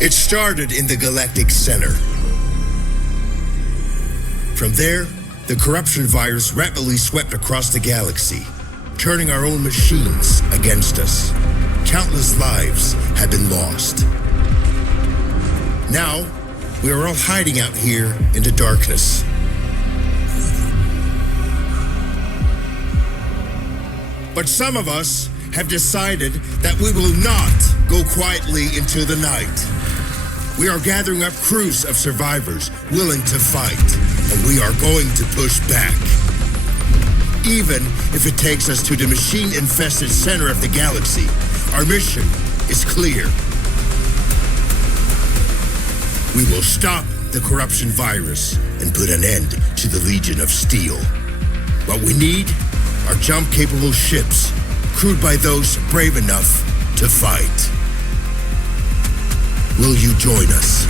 It started in the Galactic Center. From there, the corruption virus rapidly swept across the galaxy, turning our own machines against us. Countless lives have been lost. Now, we are all hiding out here in the darkness. But some of us have decided that we will not go quietly into the night. We are gathering up crews of survivors willing to fight, and we are going to push back. Even if it takes us to the machine-infested center of the galaxy, our mission is clear. We will stop the corruption virus and put an end to the Legion of Steel. What we need are jump-capable ships, crewed by those brave enough to fight. Will you join us?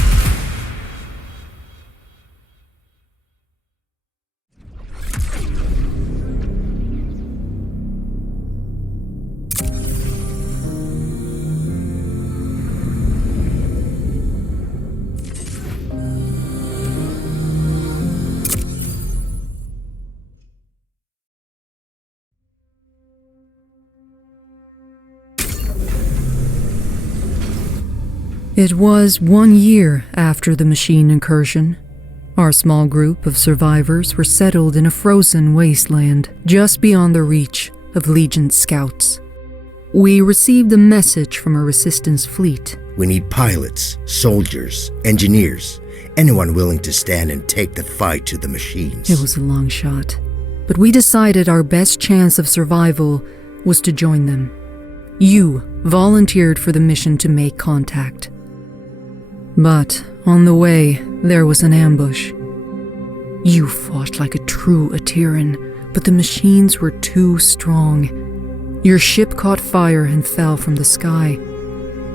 It was 1 year after the machine incursion. Our small group of survivors were settled in a frozen wasteland just beyond the reach of Legion scouts. We received a message from a resistance fleet. We need pilots, soldiers, engineers, anyone willing to stand and take the fight to the machines. It was a long shot, but we decided our best chance of survival was to join them. You volunteered for the mission to make contact. But on the way, there was an ambush. You fought like a true Atiran, but the machines were too strong. Your ship caught fire and fell from the sky.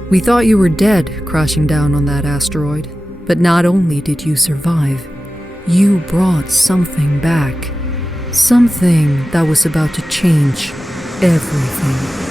We thought you were dead crashing down on that asteroid, but not only did you survive, you brought something back. Something that was about to change everything.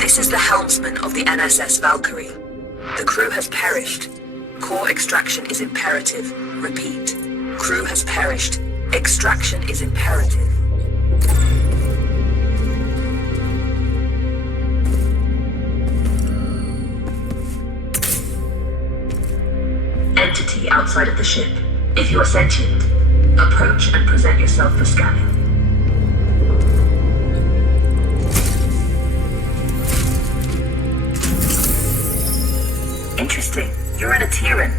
This is the helmsman of the NSS Valkyrie. The crew has perished. Core extraction is imperative. Repeat. Crew has perished. Extraction is imperative. Entity outside of the ship. If you are sentient, approach and present yourself for scanning. Interesting. You're an Atiran.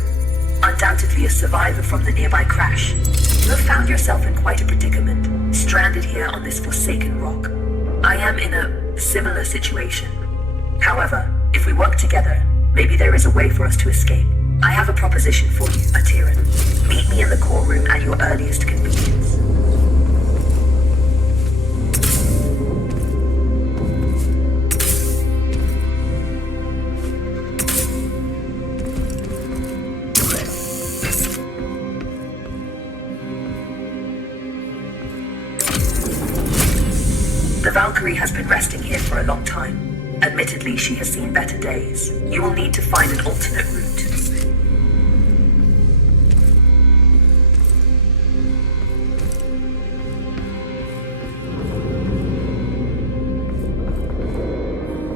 Undoubtedly a survivor from the nearby crash. You have found yourself in quite a predicament, stranded here on this forsaken rock. I am in a similar situation. However, if we work together, maybe there is a way for us to escape. I have a proposition for you, Atiran. Meet me in the core room at your earliest convenience. The Valkyrie has been resting here for a long time. Admittedly, she has seen better days. You will need to find an alternate route.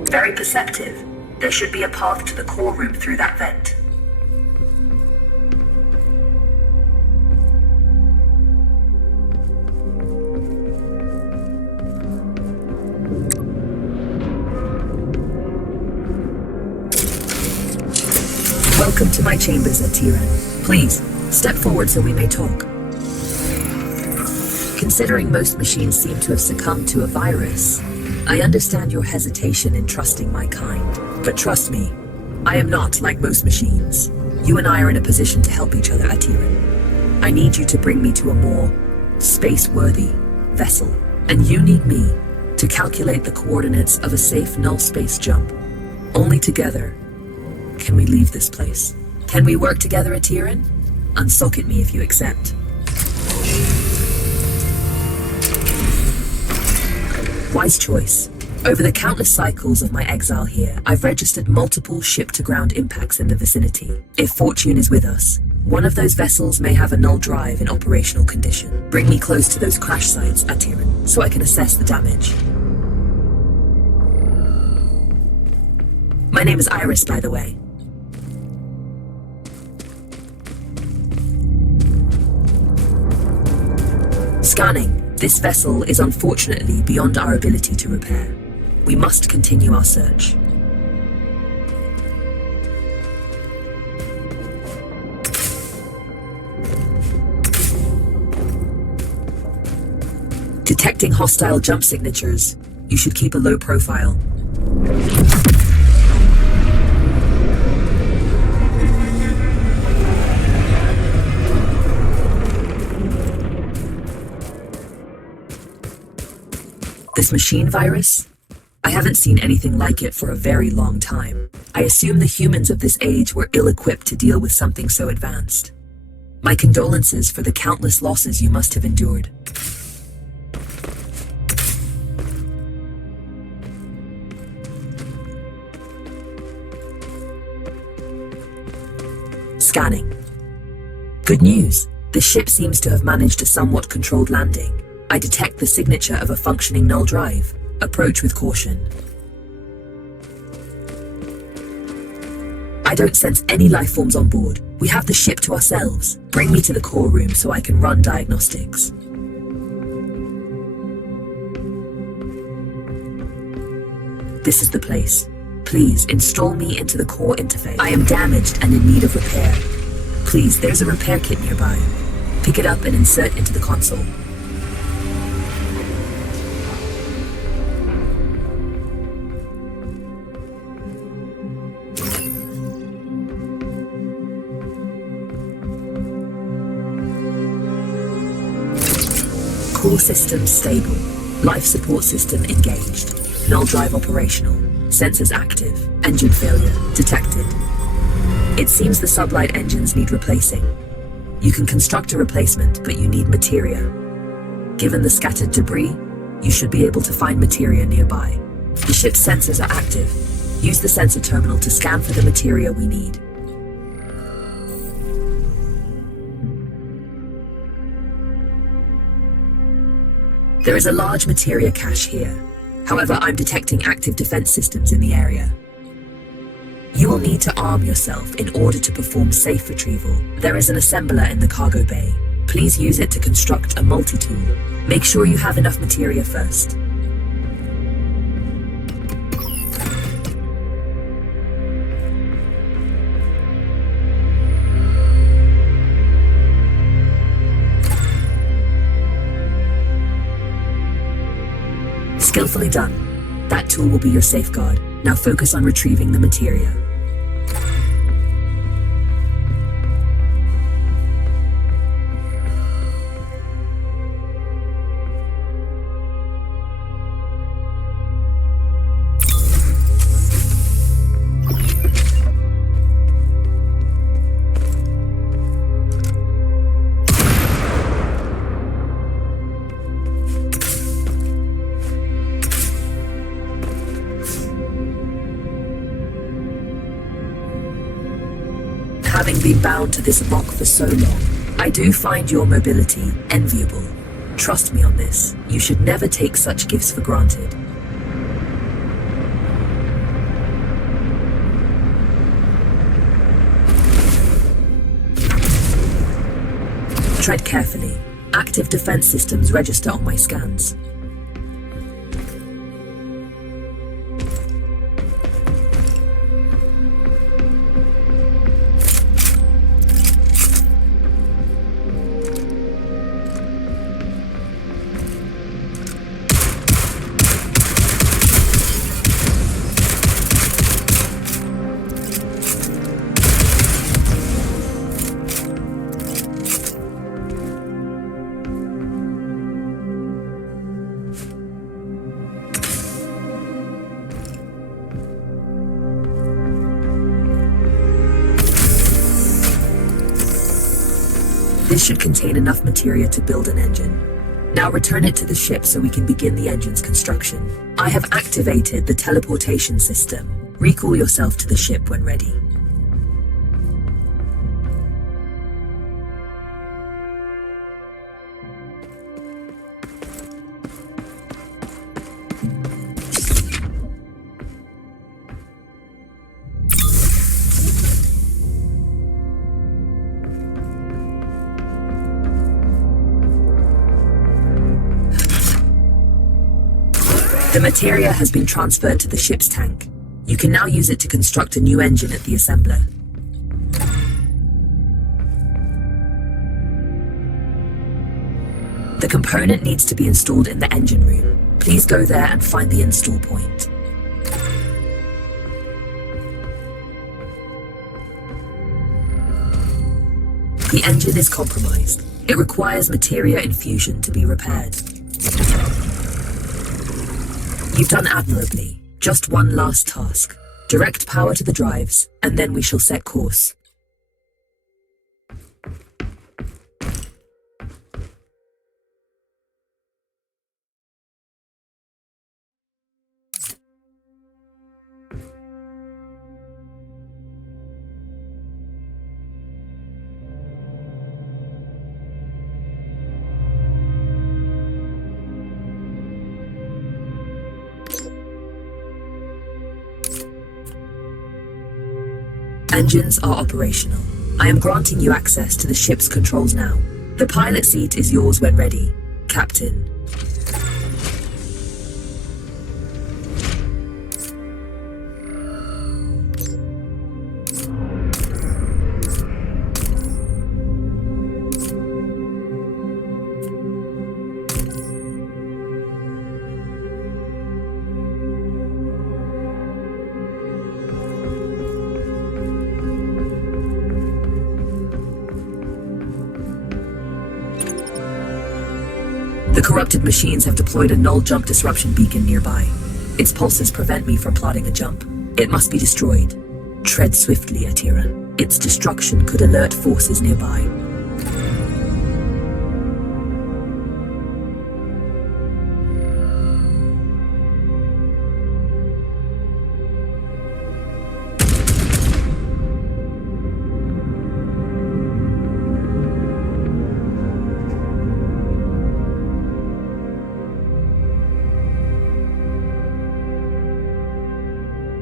Very perceptive. There should be a path to the core room through that vent. Welcome to my chambers, Atiran. Please, step forward so we may talk. Considering most machines seem to have succumbed to a virus, I understand your hesitation in trusting my kind. But trust me, I am not like most machines. You and I are in a position to help each other, Atiran. I need you to bring me to a more space-worthy vessel, and you need me to calculate the coordinates of a safe null space jump. Only together can we leave this place. Can we work together, Atiran? Unsocket me if you accept. Wise choice. Over the countless cycles of my exile here, I've registered multiple ship-to-ground impacts in the vicinity. If fortune is with us, one of those vessels may have a null drive in operational condition. Bring me close to those crash sites, Atiran, so I can assess the damage. My name is Iris, by the way. Scanning. This vessel is unfortunately beyond our ability to repair. We must continue our search. Detecting hostile jump signatures. You should keep a low profile. This machine virus? I haven't seen anything like it for a very long time. I assume the humans of this age were ill-equipped to deal with something so advanced. My condolences for the countless losses you must have endured. Scanning. Good news. The ship seems to have managed a somewhat controlled landing. I detect the signature of a functioning null drive. Approach with caution. I don't sense any life forms on board. We have the ship to ourselves. Bring me to the core room so I can run diagnostics. This is the place. Please install me into the core interface. I am damaged and in need of repair. Please, there's a repair kit nearby. Pick it up and insert into the console. Core system stable. Life support system engaged. Null drive operational. Sensors active. Engine failure detected. It seems the sublight engines need replacing. You can construct a replacement, but you need materia. Given the scattered debris, you should be able to find materia nearby. The ship's sensors are active. Use the sensor terminal to scan for the materia we need. There is a large materia cache here. However, I'm detecting active defense systems in the area. You will need to arm yourself in order to perform safe retrieval. There is an assembler in the cargo bay. Please use it to construct a multi-tool. Make sure you have enough materia first. Skillfully done. That tool will be your safeguard. Now focus on retrieving the materia. Having been bound to this rock for so long, I do find your mobility enviable. Trust me on this. You should never take such gifts for granted. Tread carefully. Active defense systems register on my scans. This should contain enough materia to build an engine. Now return it to the ship so we can begin the engine's construction. I have activated the teleportation system. Recall yourself to the ship when ready. The materia has been transferred to the ship's tank. You can now use it to construct a new engine at the assembler. The component needs to be installed in the engine room. Please go there and find the install point. The engine is compromised. It requires materia infusion to be repaired. You've done admirably. Just one last task. Direct power to the drives, and then we shall set course. Engines are operational. I am granting you access to the ship's controls now. The pilot seat is yours when ready, Captain. The corrupted machines have deployed a null jump disruption beacon nearby. Its pulses prevent me from plotting a jump. It must be destroyed. Tread swiftly, Atiran. Its destruction could alert forces nearby.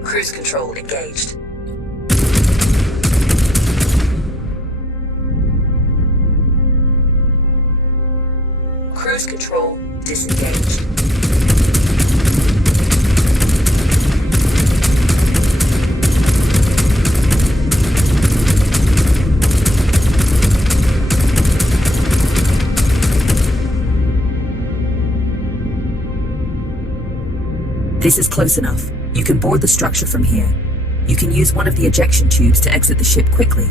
Cruise control engaged. Cruise control disengaged. This is close enough. You can board the structure from here. You can use one of the ejection tubes to exit the ship quickly.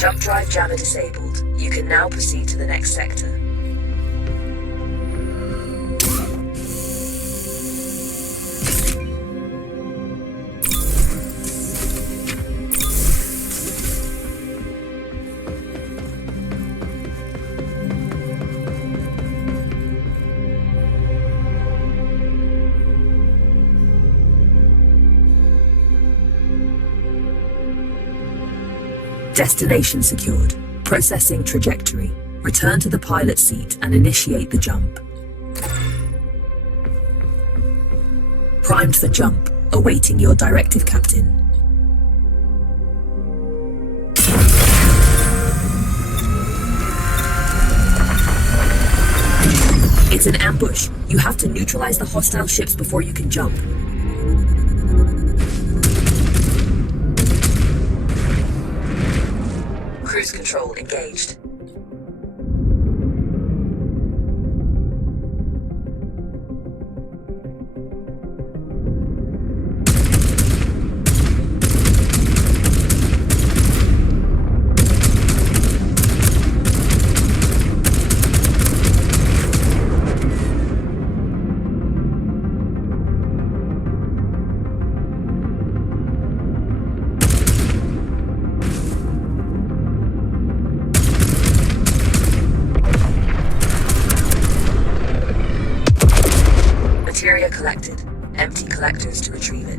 Jump drive jammer disabled. You can now proceed to the next sector. Destination secured. Processing trajectory. Return to the pilot seat and initiate the jump. Primed for jump. Awaiting your directive, Captain. It's an ambush. You have to neutralize the hostile ships before you can jump. Cruise control engaged. Materia collected. Empty collectors to retrieve it.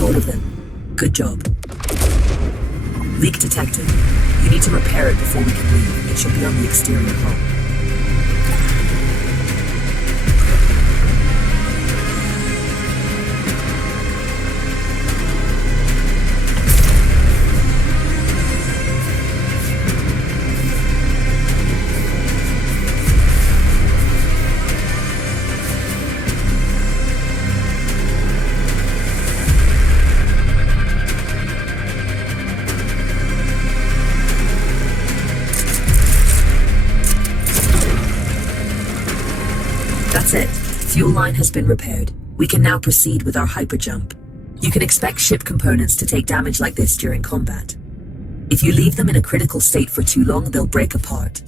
All of them. Good job. Leak detected. You need to repair it before we can leave. It should be on the exterior hull. That's it. Fuel line has been repaired. We can now proceed with our hyperjump. You can expect ship components to take damage like this during combat. If you leave them in a critical state for too long, they'll break apart.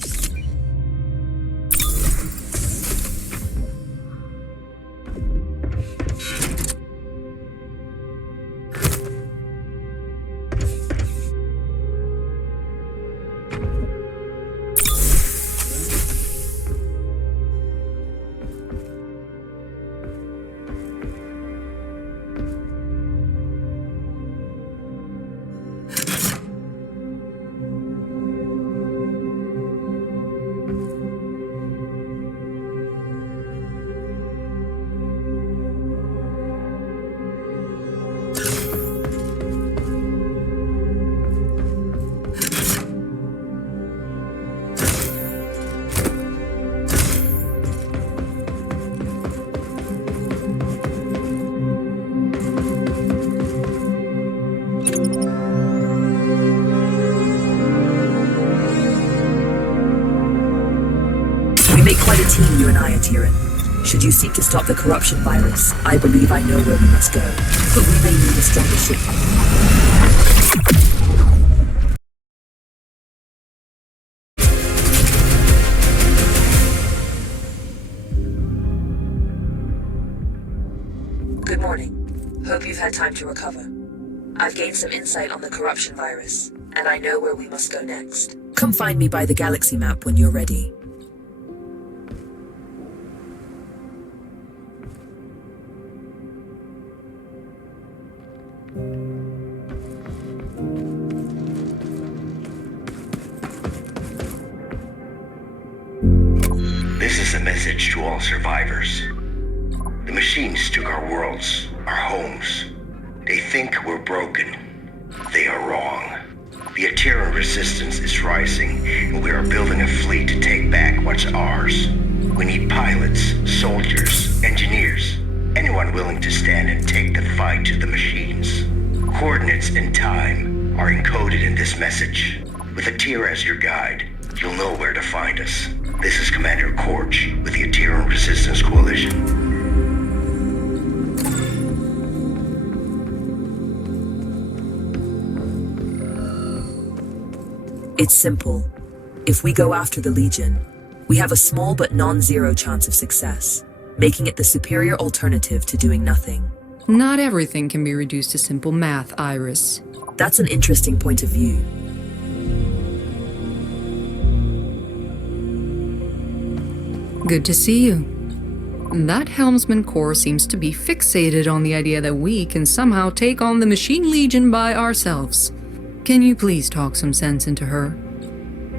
Quite a team, you and I, Atiran. Should you seek to stop the corruption virus, I believe I know where we must go. But we may need a stronger ship. Good morning. Hope you've had time to recover. I've gained some insight on the corruption virus, and I know where we must go next. Come find me by the galaxy map when you're ready. This is a message to all survivors. The machines took our worlds, our homes. They think we're broken. They are wrong. The Atiran resistance is rising, and we are building a fleet to take back what's ours. We need pilots, soldiers, engineers, anyone willing to stand and take the fight to the machines. Coordinates and time are encoded in this message. With Atira as your guide, you'll know where to find us. This is Commander Korch with the Atiran Resistance Coalition. It's simple. If we go after the Legion, we have a small but non-zero chance of success, making it the superior alternative to doing nothing. Not everything can be reduced to simple math, Iris. That's an interesting point of view. Good to see you. That Helmsman Corps seems to be fixated on the idea that we can somehow take on the Machine Legion by ourselves. Can you please talk some sense into her?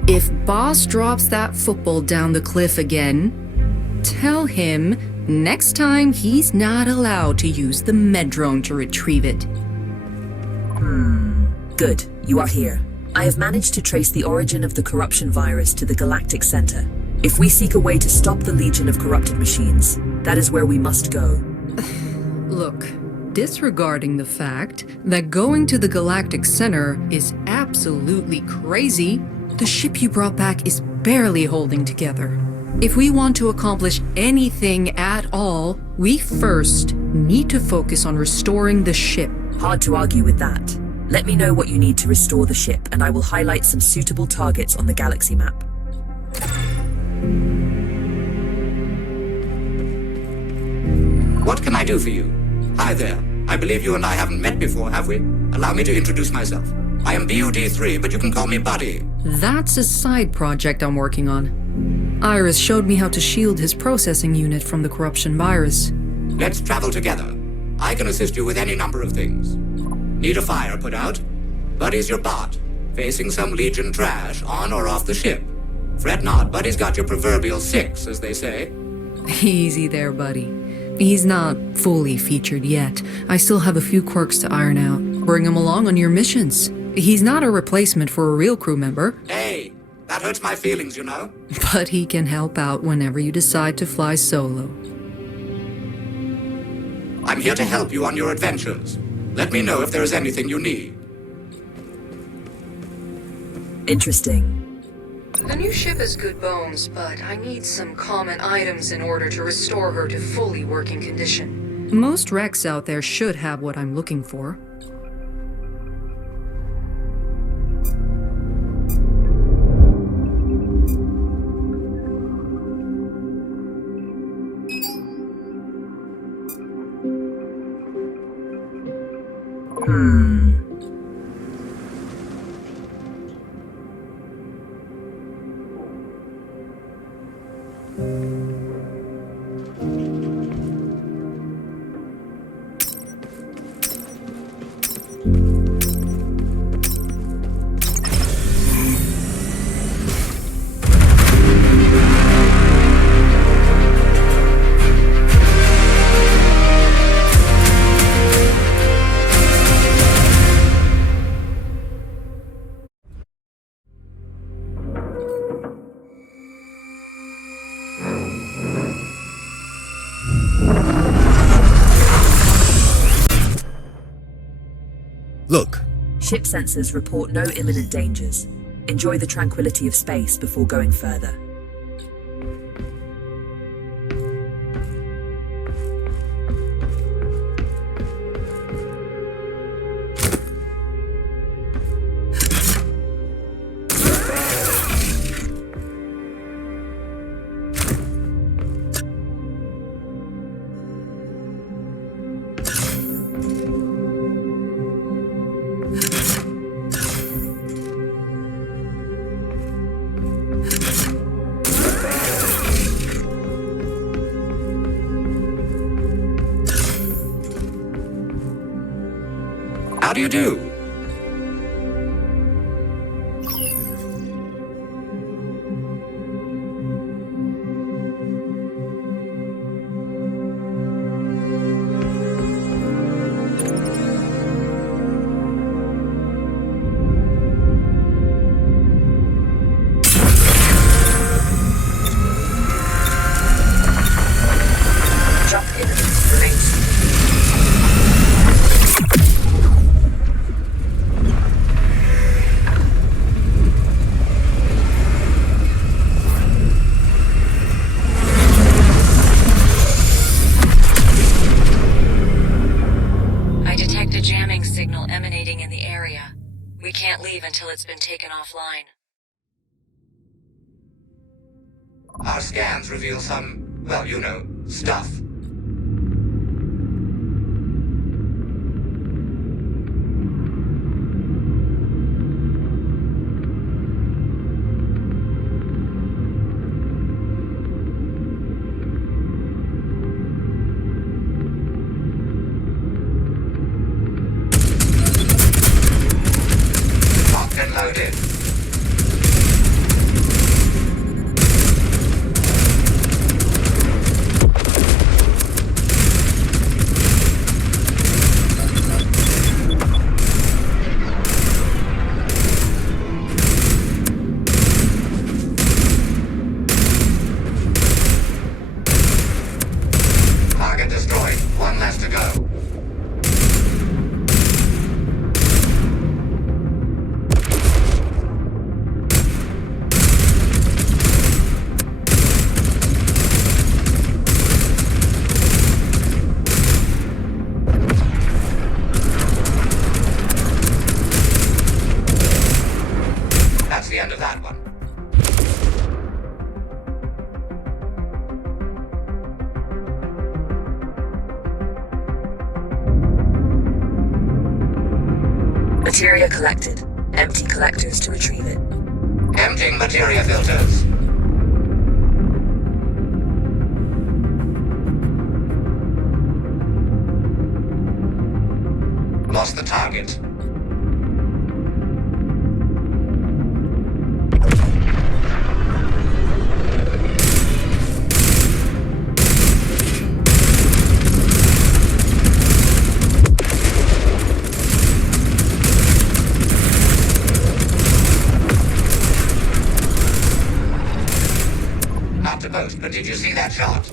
If Boss drops that football down the cliff again, tell him next time he's not allowed to use the Medrone to retrieve it. Good, you are here. I have managed to trace the origin of the corruption virus to the Galactic Center. If we seek a way to stop the Legion of corrupted machines, that is where we must go. Look, disregarding the fact that going to the Galactic Center is absolutely crazy, the ship you brought back is barely holding together. If we want to accomplish anything at all, we first need to focus on restoring the ship. Hard to argue with that. Let me know what you need to restore the ship, and I will highlight some suitable targets on the galaxy map. What can I do for you? Hi there. I believe you and I haven't met before, have we? Allow me to introduce myself. I am BUD3, but you can call me Buddy. That's a side project I'm working on. Iris showed me how to shield his processing unit from the corruption virus. Let's travel together. I can assist you with any number of things. Need a fire put out? Buddy's your bot, facing some Legion trash on or off the ship. Fret not, Buddy's got your proverbial 6, as they say. Easy there, buddy. He's not fully featured yet. I still have a few quirks to iron out. Bring him along on your missions. He's not a replacement for a real crew member. Hey, that hurts my feelings, you know. But he can help out whenever you decide to fly solo. I'm here to help you on your adventures. Let me know if there is anything you need. Interesting. The new ship has good bones, but I need some common items in order to restore her to fully working condition. Most wrecks out there should have what I'm looking for. Look, Ship sensors report no imminent dangers. Enjoy the tranquility of space before going further. How do you do? Jump in. Remains. Signal emanating in the area. We can't leave until it's been taken offline. Our scans reveal some, well, you know, stuff. Loaded. Target destroyed. One less to go. That's the end of that one. Materia collected. Empty collectors to retrieve it. Emptying materia filters. Lost the target. Not to boast, but did you see that shot?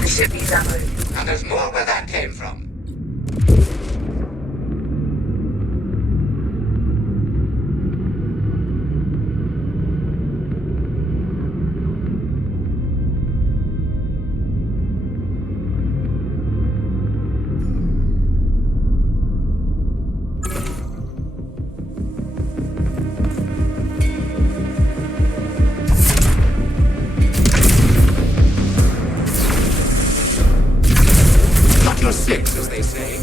The ship needs ammo. And there's more where that came from. Got your six, as they say.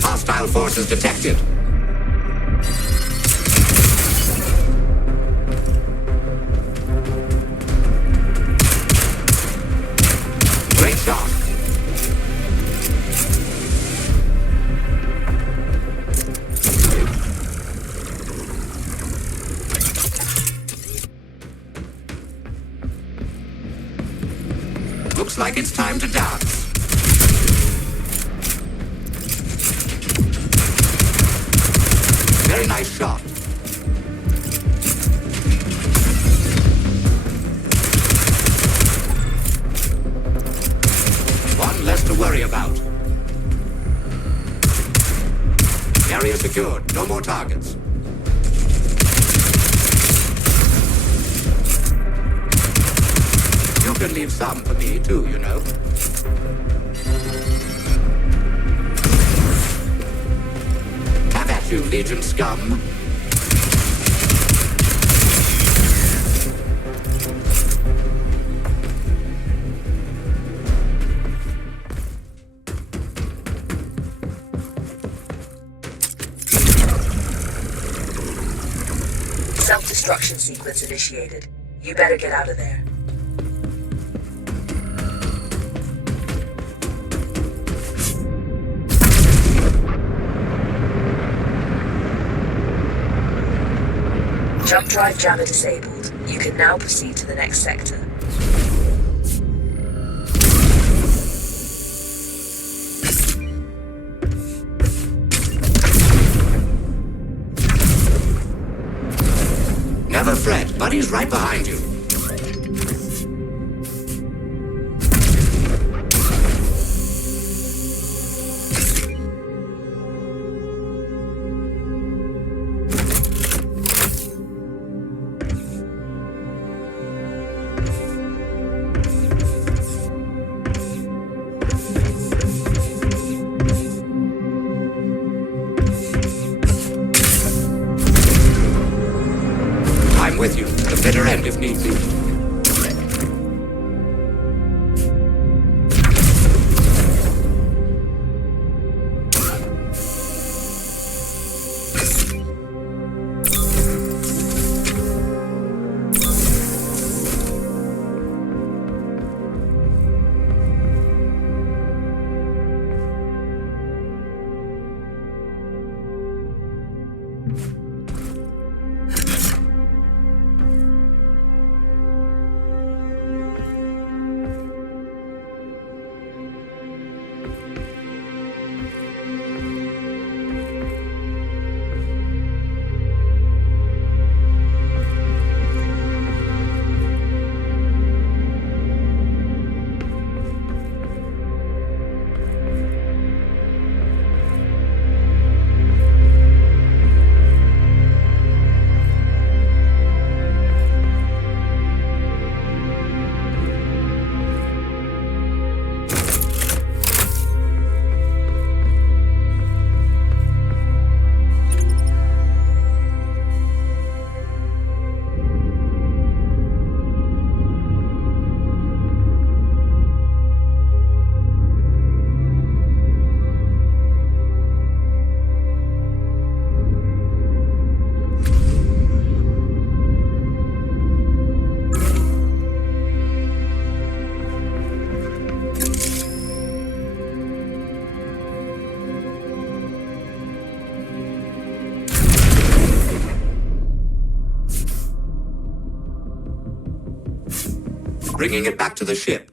Hostile forces detected. Great shot. Looks like it's time to dance. Very nice shot. One less to worry about. Area secured. No more targets. You can leave some for me too, you know. Have at you, Legion scum. Self-destruction sequence initiated. You better get out of there. Jump drive jammer disabled. You can now proceed to the next sector. Never fret, Buddy's right behind you. I'm with you, to the bitter end if need be. bringing it back to the ship.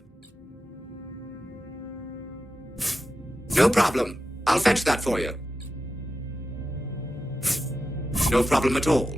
No problem. I'll fetch that for you. No problem at all.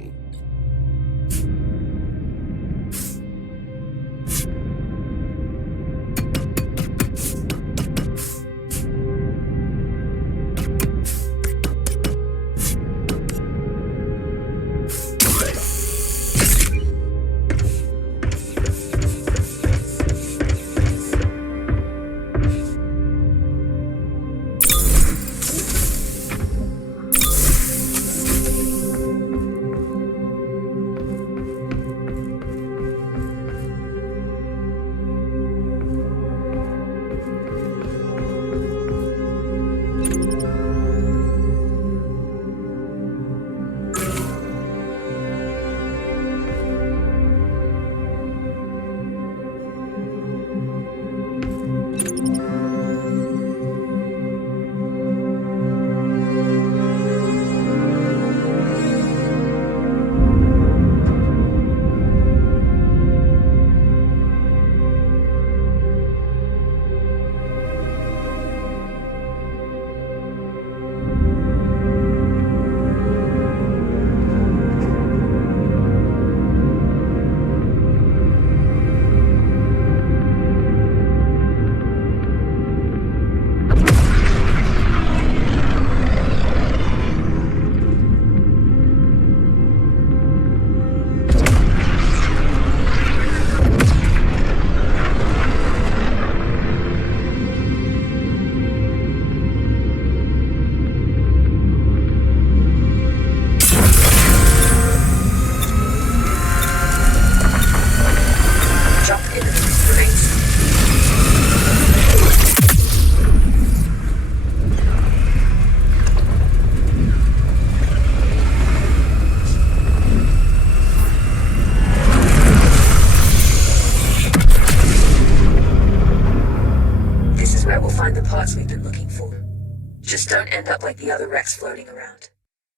End up like the other wrecks floating around.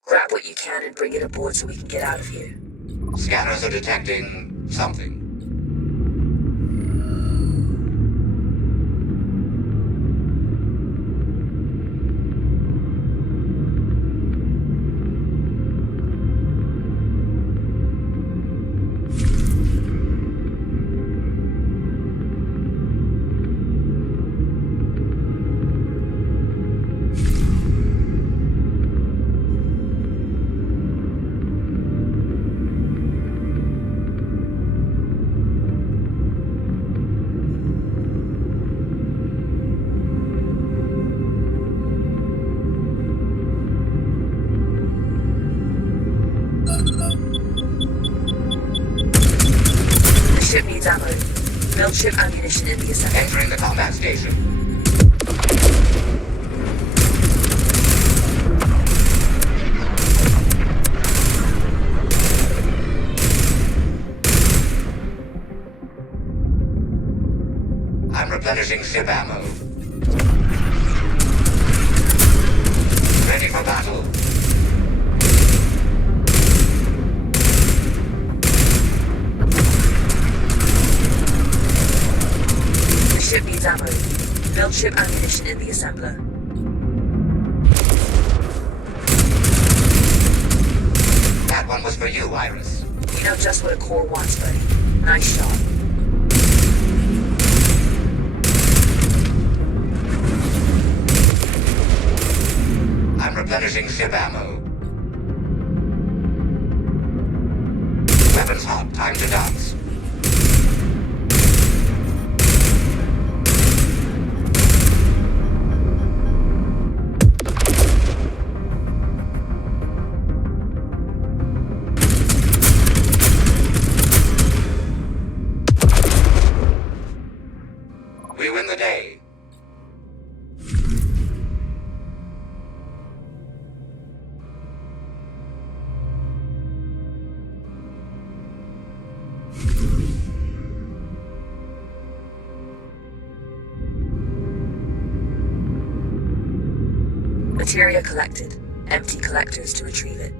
Grab what you can and bring it aboard so we can get out of here. Scanners are detecting something. Ship needs ammo. Build ship ammunition in the assembly. Entering the combat station. I'm replenishing ship ammo. Ready for battle. Ship needs ammo. Build ship ammunition in the assembler. That one was for you, Iris. We know just what a core wants, buddy. Nice shot. I'm replenishing ship ammo. Weapons hot, time to dance. We win the day. Materia collected. Empty collectors to retrieve it.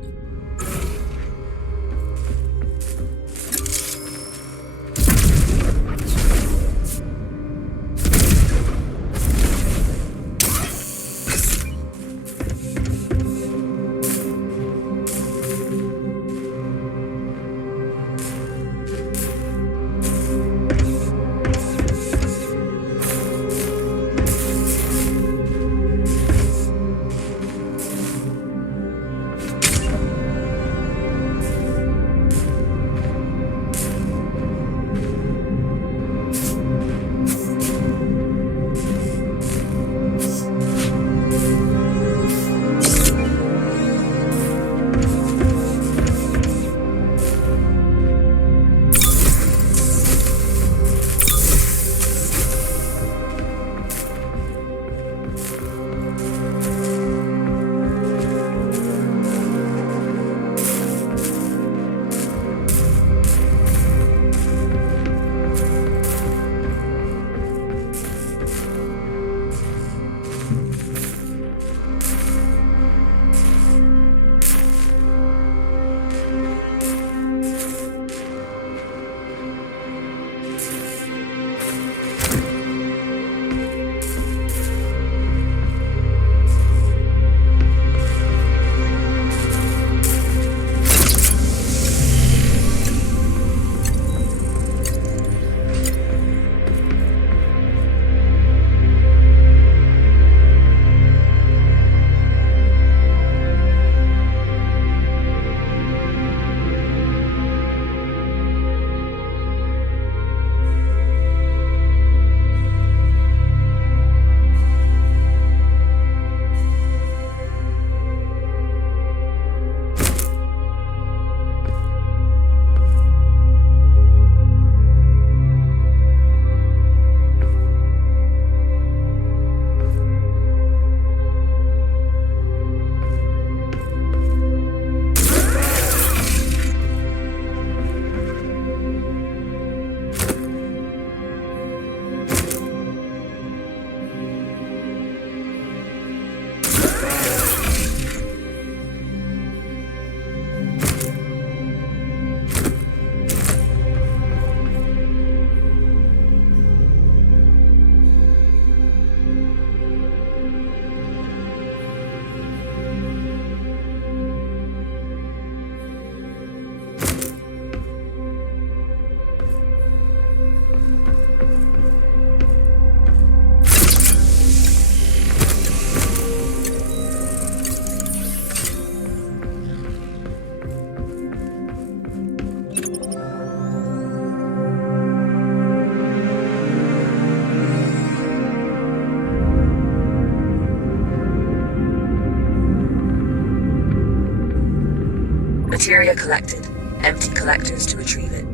Materia collected. Empty collectors to retrieve it.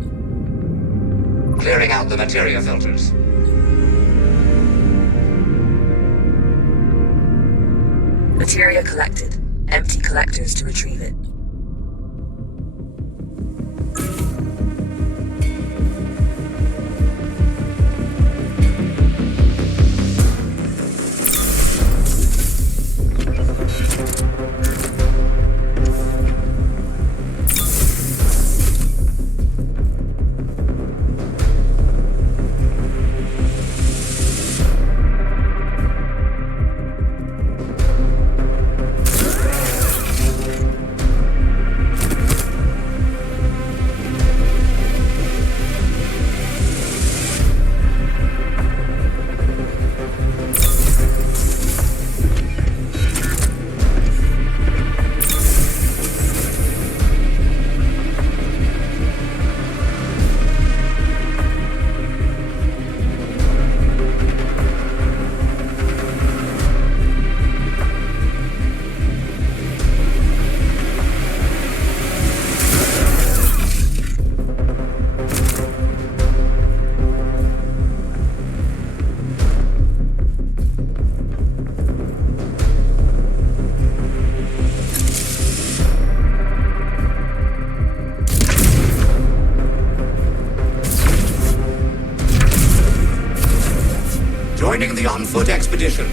Clearing out the materia filters. Materia collected. Empty collectors to retrieve it. Joining the on-foot expedition.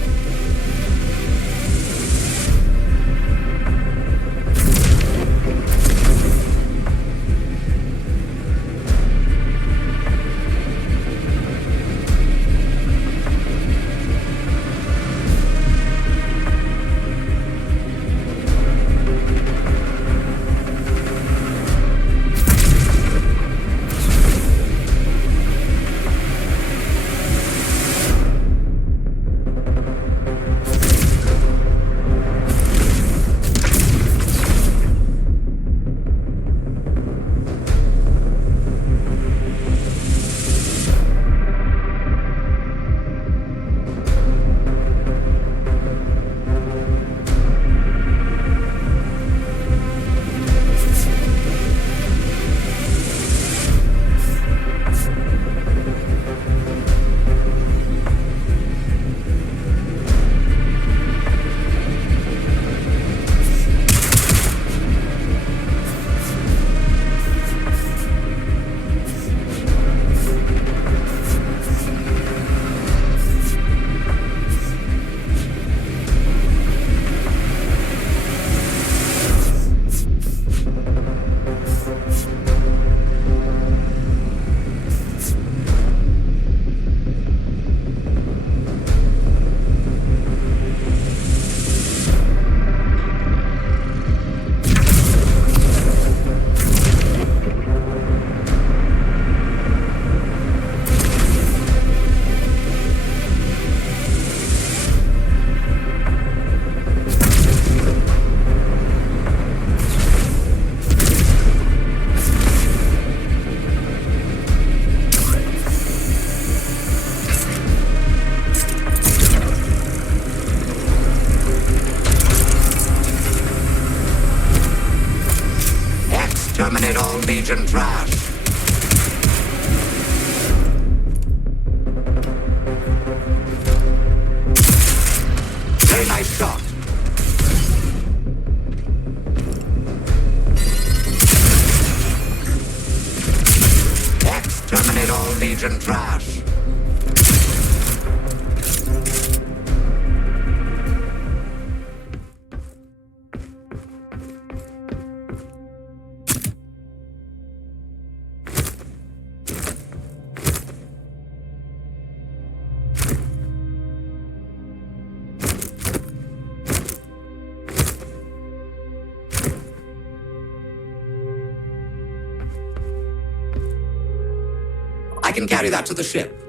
Exterminate all Legion trash. Very nice shot. Exterminate all Legion trash. I can carry that to the ship.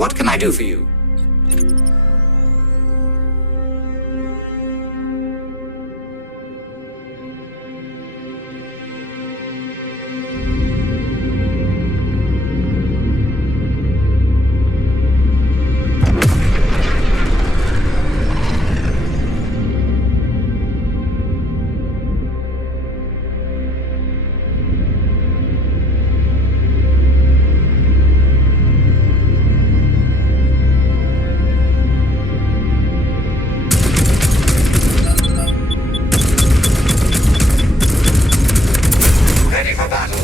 What can I do for you? Ready for battle.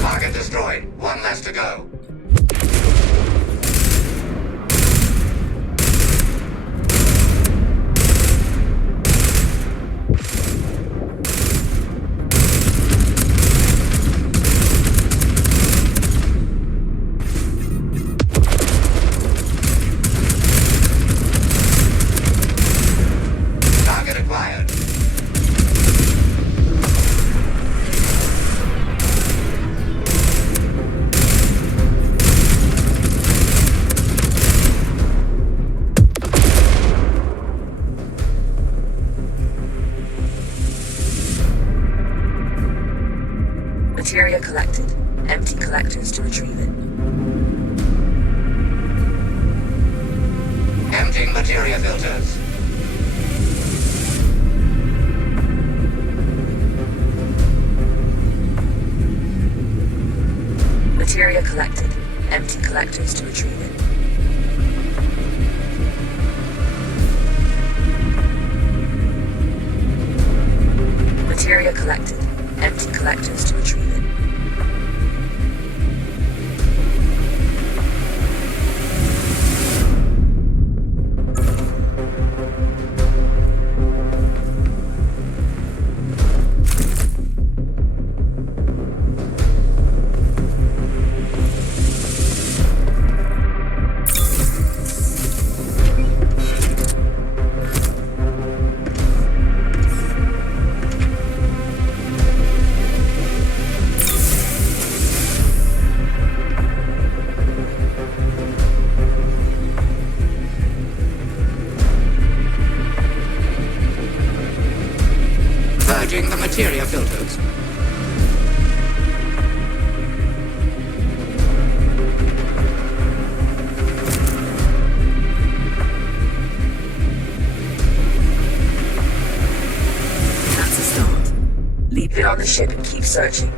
Target destroyed. One less to go. Target acquired. Materia collected. Empty collectors to retrieve it. Emptying materia filters. Materia collected. Empty collectors to retrieve it. Materia collected. Empty collectors to retrieve it. Purging the materia filters. That's a start. Leave it on the ship and keep searching.